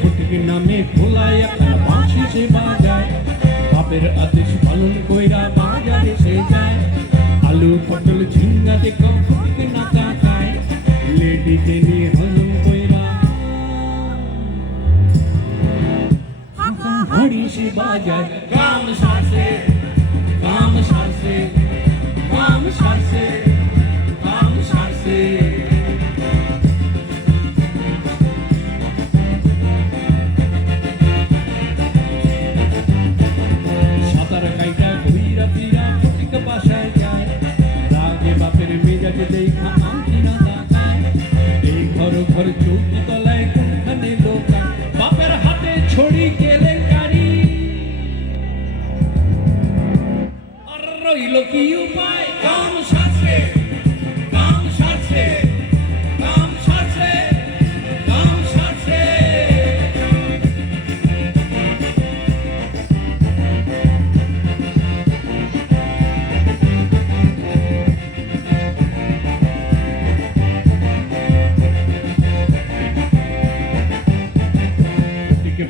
ফটিকের নামে খোলায় একটা বাঁশি সে বাজায়, বাপের আদেশ পালন কইরা বাজারে সে যায়। আলু পটল ঝিঙ্গা দেখো ফটিক না কাকায়, লেডিকে নিয়ে হজম কইরা হাড়ি সে বাজায়। কাম সারছে কাম সারছে কাম সারছে কাম সারছে। বাসায় যায় রাগে বাপের মেজাজে দেখা আনছি না তাকায়, এই ঘর ঘর চৌকি তলায় কোনখানে লোকা, বাপের হাতে ছড়ি কেলেঙ্কারি। আর রইল কি উপায়, কাম সারছে কাম সারছে কাম সারছে কাম সারছে।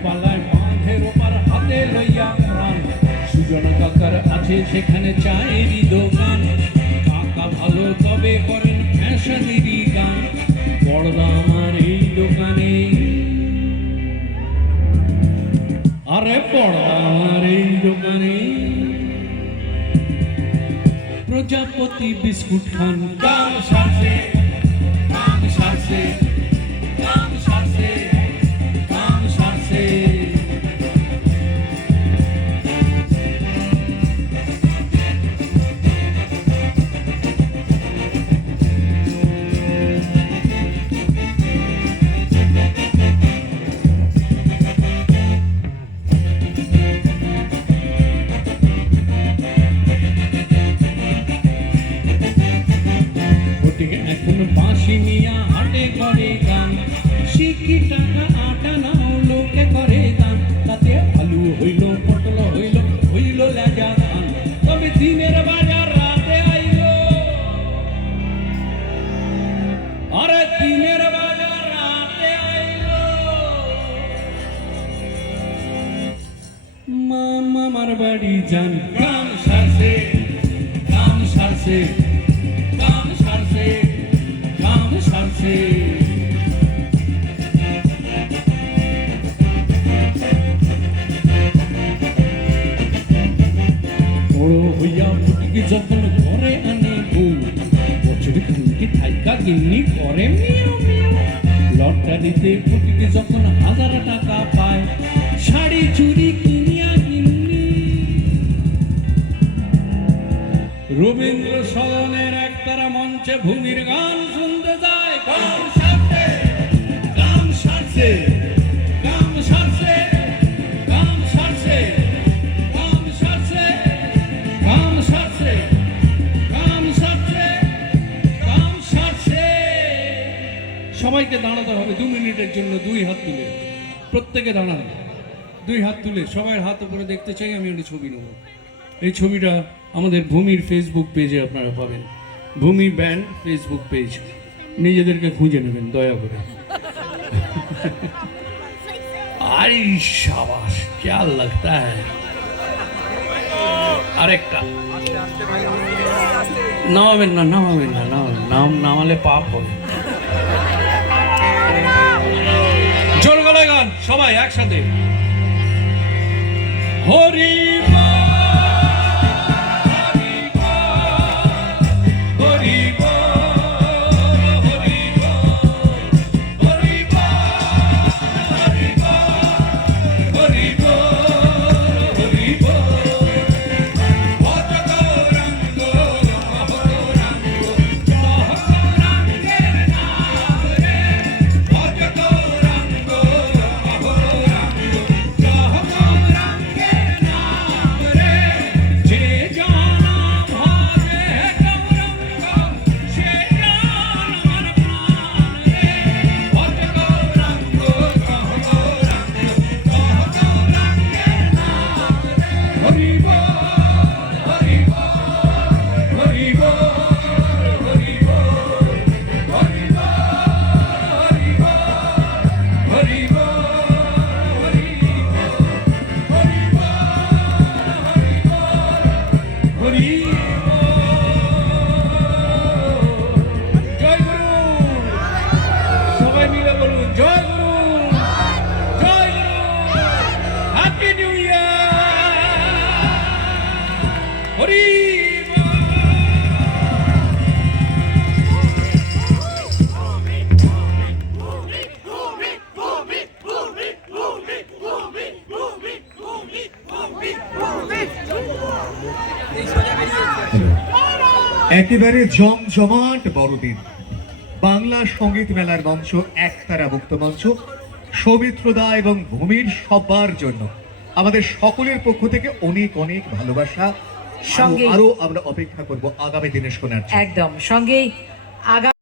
পালায় বাঁধের ওপার হাতে লইয়া প্রাণ, সুজন কাকার আছে সেখানে চায়েরই দোকান। কাকা ভালো তবে করেন ফ্যাশনেরই গান, পর্দা আমার এই দোকানে, আরে পর্দা আমার এই দোকানে। প্রজাপতি বিস্কুট খান, কাম সারছে কাম সারছে কাম সারছে কাম সারছে। এখন বাঁশি নিয়া হাটে করে গান, শিখি টাকা আটা নাও লোকে করে দান। তাতে আলু হইল পটল হইল হইল লেজা ধান, তবে দিনের বাজার রাতে আইল, আরে দিনের বাজার রাতে আইল। মামার বাড়ি যান, কাম সারছে কাম সারছে কাম সারছে কাম সারছে। বড় হইয়া ফুটকি যখন ঘরে আনে বউ, বছরে খানকে থাইকা গিন্নি করে মিয়াও মিয়াও। লটারিতে ফুটকি যখন 1000 টাকা পায়, শাড়ি চুড়ি কিনিয়া গিন্নি। রবীন্দ্র সদনের একতারা মঞ্চে ভূমির গান শুনতে যায়, কাম সারছে কাম সারছে কাম সারছে কাম সারছে কাম সারছে কাম সারছে কাম সারছে কাম সারছে। সবাইকে দাঁড়াতে হবে 2 মিনিটের জন্য, 2 হাত তুলে, প্রত্যেকে দাঁড়ান, 2 হাত তুলে, সবার হাত উপরে দেখতে চাই। আমি একটা ছবি নেব, এই ছবিটা আমাদের ভূমির ফেসবুক পেজে আপনারা পাবেন, ভূমি ব্যান্ড ফেসবুক পেজ, নিজেদেরকে খুঁজে নেবেন দয়া করে। আরে শাবাশ, क्या लगता है। আরেকটা নামাবেন না নামাবেন না, নাম নামালে পাপ হবে। জোর গলায় গান সবাই একসাথে, হরি হরি একেবারে জমজমাট বড়দিন বাংলা সঙ্গীত মেলার মঞ্চ একতারা মুক্ত মঞ্চ সৌমিত্রদা এবং ভূমির সবার জন্য আমাদের সকলের পক্ষ থেকে অনেক অনেক ভালোবাসা। সঙ্গে আরো আমরা অপেক্ষা করব আগামী দিনে শোনার জন্য। একদম সঙ্গেই